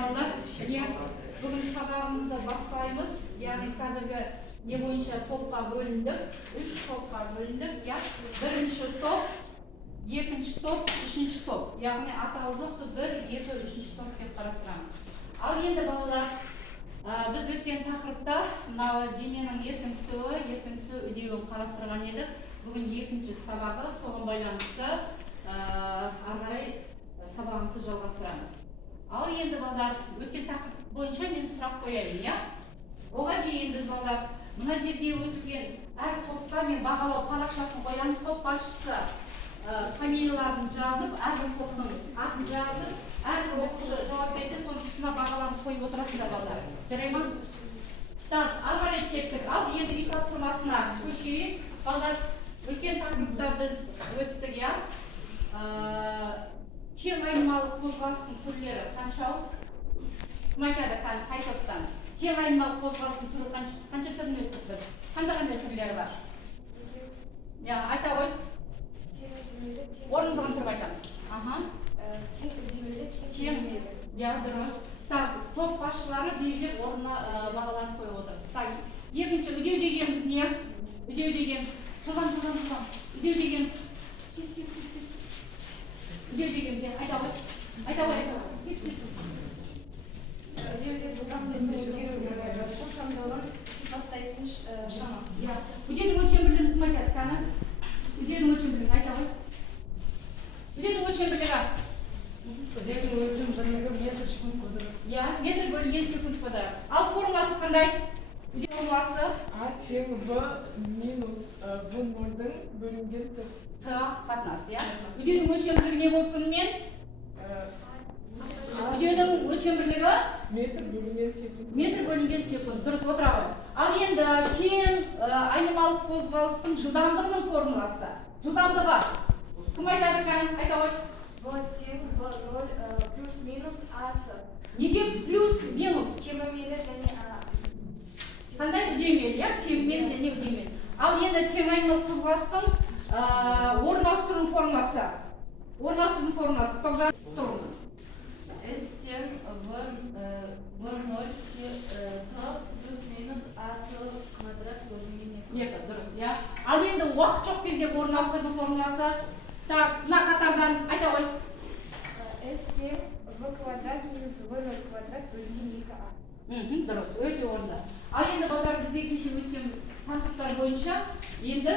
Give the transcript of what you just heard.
балалар, бүгін сабағымызды бастаймыз. Яғни қазіргі не бойынша топқа бөліндік, 3 топқа бөліндік. Бірінші топ, екінші топ, үшінші топ. Яғни атауы жоқ, 1, 2, 3 топ деп қарастырамыз. Ал енді балалар, біз өткен тақырыпта дененің еркін түсуі үдеуін қарастырған едік. Бүгін екінші сабағы, соған байланысты ары қарай сабағымызды жалғастырамыз. Ал енді балалар, өткен тақырып бойынша мен сұрақ қояйын, оған дейін біз балалар, мына жерде өткен әр топқа мен бағалау парақшасын қоямын. Топ басшысы фамилияларын жазып, әрбір топтың атын жазып, әрбір оқушы жауап берсе, соның тұсына бағаларын қойып отырасыңдар балалар. Жарай ма? Ары қарай кеттік. Ал енді үй тапсырмасына көшейік. Балалар, өткен тақырыпта біз өттік, тең айнымалы қозғалыстың түрлері қаншау? Кім айтады қай топтан? Тең айнымалы қозғалыстың түрі қанша түрін өттік біз? Қандай түрлері бар? Айта ғой. Орнымыздан тұрып айтамыз. Тең үдемелі, тең үдемелі. Дұрыс. Топ басшылары белгілеп орнына бағаларын қойып отыр. Екінші, үдеу дегеніміз не? Үдеу дегеніміз жылдам. Үдеу дегеніміз тез. Үдеу дегеніміз айта ғой. Тез. Үдеуде жылдамдықтың өзгеруі тоқсандығын сипаттайтын шама. Үдеудің өлшем бірлігін кім айтады? Кәні? Үдеудің өлшем бірлігін айта ғой. Үдеудің өлшем бірлігі? Үдеудің өлшем бірлігі метр секунд квадрат. Метр бөлінген секунд квадрат. Ал формуласы қандай? Үдеу формуласы? А тең В минус В0-дің бөлінген Т. Т қатынас, Үдеудің өлшем бірлігі не болсын мен? Үдеудің өлшем бірлігі? Метр бөлінген секунд. Метр бөлінген секунд. Дұрыс отыра ғой. Ал енді тең айнымалы қозғалыстың жылдамдығының формуласы. Жылдамдығы. Кім айтады екен? Айта ғой. В тең В0 плюс-минус АТ. Неге плюс-минус? Кемімелі және Қандай үдемелі, кеммен және үдемелі. Ал енді тең айнымалы қозғалыстың орналастыру формуласы. Тоғжан тұрыңыз. S тең V0 Т плюс-минус АТ квадрат бөлінген екі. Дұрыс, Ал енді уақыт жоқ кезде орналастыру формуласы. Мына қатардан айта ғой. S тең В квадрат минус В0 квадрат бөлінген 2А. Дұрыс, өте орынды. Ал енді балалар, біз екінші өткен тақырыптар бойынша енді